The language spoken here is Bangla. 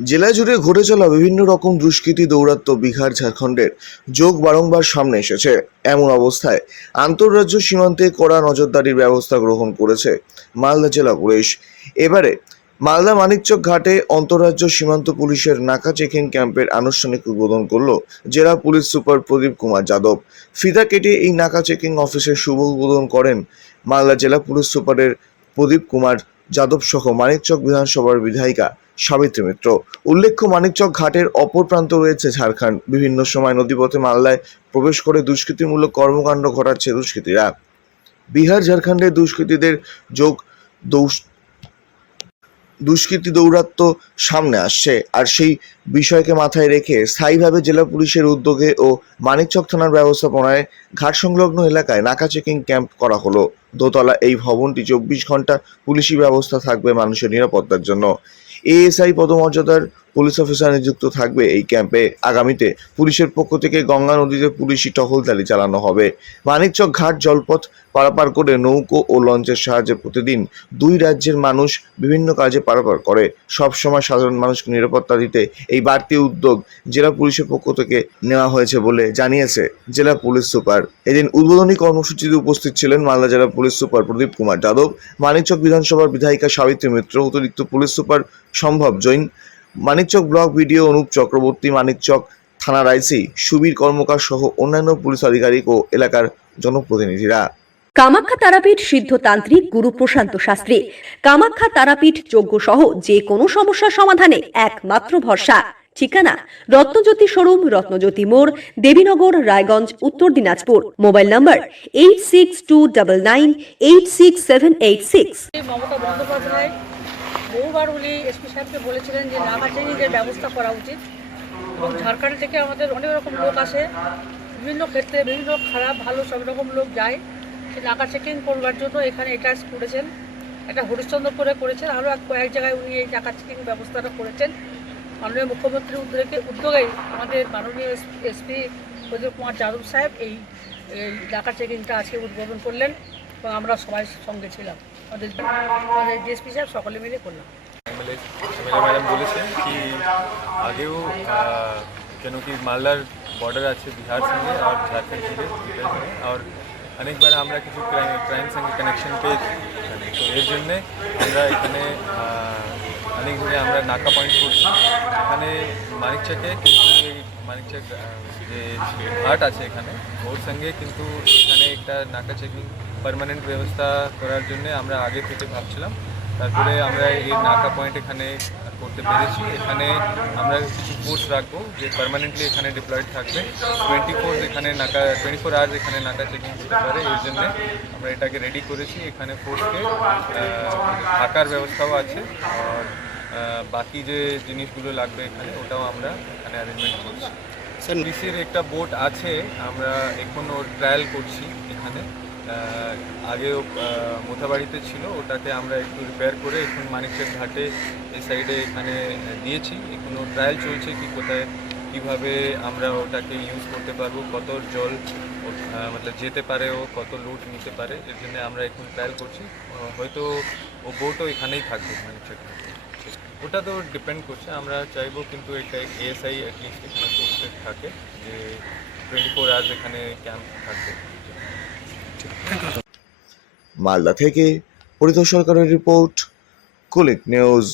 জেলা জুড়ে ঘটে চলা বিভিন্ন রকম দুষ্কৃতী দৌরাত্ম্য বিহার ঝাড়খণ্ডের যোগ বারংবার সামনে এসেছে। এমন অবস্থায় আন্তঃরাজ্য সীমান্তে কড়া নজরদারির ব্যবস্থা গ্রহণ করেছে মালদা জেলা পুলিশ। এবারে মালদা মানিকচক ঘাটে অন্তঃরাজ্য সীমান্ত পুলিশের নাকা চেকিং ক্যাম্পের আনুষ্ঠানিক উদ্বোধন করল জেলা পুলিশ সুপার প্রদীপ কুমার যাদব। ফিতা কেটে এই নাকা চেকিং অফিসের শুভ উদ্বোধন করেন মালদা জেলা পুলিশ সুপারের প্রদীপ কুমার যাদব সহ মানিকচক বিধানসভার বিধায়িকা। সাবিত্রী মিত্র। উল্লেখ্য, মানিকচক ঘাটের অপর প্রান্ত রয়েছে ঝাড়খণ্ড। বিভিন্ন সময় নদীপথে মালদায় প্রবেশ করে দুষ্কৃতিমূলক কর্মকাণ্ড ঘটাচ্ছে দুষ্কৃতীরা। বিহার ঝাড়খণ্ডের দুষ্কৃতীদের যোগ দৌস- দুষ্কৃতী দৌরাত্ম্য সামনে আসছে। আর সেই বিষয়কে মাথায় রেখে স্থায়ীভাবে জেলা পুলিশের উদ্যোগে ও মানিকচক থানার ব্যবস্থাপনায় ঘাট সংলগ্ন এলাকায় নাকা চেকিং ক্যাম্প করা হলো। দোতলা এই ভবনটি চব্বিশ ঘণ্টা পুলিশি ব্যবস্থা থাকবে মানুষের নিরাপত্তার জন্য। এএসআই পদমর্যাদার পুলিশ অফিসার নিযুক্ত থাকবে এই ক্যাম্পে। আগামীতে পুলিশের পক্ষ থেকে গঙ্গা নদীতে পুলিশি টহলদারি চালানো হবে। মানিকচক ঘাট জলপথ পারাপার করে নৌকো ও লঞ্চের সাহায্যে প্রতিদিন দুই রাজ্যের মানুষ বিভিন্ন কাজে পারাপার করে। সবসময় সাধারণ মানুষকে নিরাপত্তা দিতে এই বাড়তি উদ্যোগ জেলা পুলিশের পক্ষ থেকে নেওয়া হয়েছে বলে জানিয়েছে জেলা পুলিশ সুপার। এদিন উদ্বোধনী কর্মসূচিতে উপস্থিত ছিলেন মালদা জেলা পুলিশ সুপার প্রদীপ কুমার যাদব মানিকচক বিধানসভার বিধায়িকা সাবিত্রী মিত্র, অতিরিক্ত police super Sambhav Jain Manikchak block BDO Anup Chakraborty Manikchak থানার আইসি সুবীর কর্মকার সহ অন্যান্য পুলিশ আধিকারিক ও এলাকার জনপ্রতিনিধিরা। কামাখ্যা তারাপীঠ সিদ্ধতান্ত্রিক গুরু প্রশান্ত শাস্ত্রী। কামাখ্যা তারাপীঠ যজ্ঞ সহ যে কোনো সমস্যার সমাধানে একমাত্র ভরসা। ঠিকানা রত্নজ্যোতি শোরুম রত্নজ্যোতি মোড় Debinagar Raiganj Uttar Dinajpur. Mobile number eight six two double nine eight six seven eight six বহুবার উনি এসপি সাহেবকে বলেছিলেন যে নাকা চেকিংয়ের ব্যবস্থা করা উচিত। এবং ঝাড়খণ্ড থেকে আমাদের অনেক রকম লোক আসে, বিভিন্ন ক্ষেত্রে বিভিন্ন খারাপ, ভালো সব রকম লোক যায়। সে নাকা চেকিং করবার জন্য এখানে এটা করেছেন। একটা হরিশ্চন্দ্রপুরে করেছেন, আরও এক কয়েক জায়গায় উনি এই নাকা চেকিং ব্যবস্থাটা করেছেন। মাননীয় মুখ্যমন্ত্রীর উদ্যোগে উদ্যোগে আমাদের মাননীয় এসপি প্রদীপ কুমার যাদব সাহেব এই এই নাকা চেকিংটা আজকে উদ্বোধন করলেন এবং আমরা সবাই সঙ্গে ছিলাম। ওদের ওদের সাহেব সকলে মিলে করলাম। ম্যাডাম বলেছেন কি আগেও কেন কি মালদার বর্ডার আছে বিহার সঙ্গে আর ঝাড়খণ্ড সঙ্গে আর অনেকবার আমরা কিছু ক্রাইম ক্রাইম সঙ্গে কানেকশন পেয়েছি। তো এর জন্যে আমরা এখানে অনেক দিনে আমরা নাকা পয়েন্ট করছি। এখানে মানিকচকে কিন্তু এই মানিকচক যে ঘাট আছে এখানে, ওর সঙ্গে কিন্তু এখানে একটা নাকা চেকিং পার্মানেন্ট ব্যবস্থা করার জন্য আমরা আগে থেকে ভাবছিলাম। তারপরে আমরা এই নাকা পয়েন্ট এখানে করতে পেরেছি। এখানে আমরা কিছু ফোর্স রাখব যে পার্মানেন্টলি এখানে ডিপ্লয়েড থাকবে। টোয়েন্টি ফোর এখানে নাকা টোয়েন্টি ফোর আওয়ার্স এখানে নাকা চেকিং হতে পারে। এর জন্য আমরা এটাকে রেডি করেছি। এখানে ফোর্সকে থাকার ব্যবস্থাও আছে। আর বাকি যে জিনিসগুলো লাগবে এখানে ওটাও আমরা এখানে অ্যারেঞ্জমেন্ট করছি। পুলিশের একটা বোট আছে আমরা এখন ওর ট্রায়াল করছি এখানে। আগেও মোথাবাড়িতে ছিল ওটাকে আমরা একটু রিপেয়ার করে এখন মানিকচক ঘাটে এই সাইডে এখানে দিয়েছি। এখন ওর ট্রায়াল চলছে কি কোথায় কীভাবে আমরা ওটাকে ইউজ করতে পারব কত জল ও- আহ, যেতে পারে ও কত লুট নিতে পারে এর জন্য আমরা এখন ট্রায়াল করছি। হয়তো ও বোটও এখানেই থাকবে মানিকচক ঘাটে। ওটা তো ডিপেন্ড করছে, আমরা চাইব কিন্তু এটা এএসআই অ্যাটলিস্ট এখানে পোস্টেড থাকে, যে টোয়েন্টি ফোর আওয়ার্স এখানে ক্যাম্প থাকবে মালদা থেকে পরিত সরকারের রিপোর্ট কুলিক নিউজ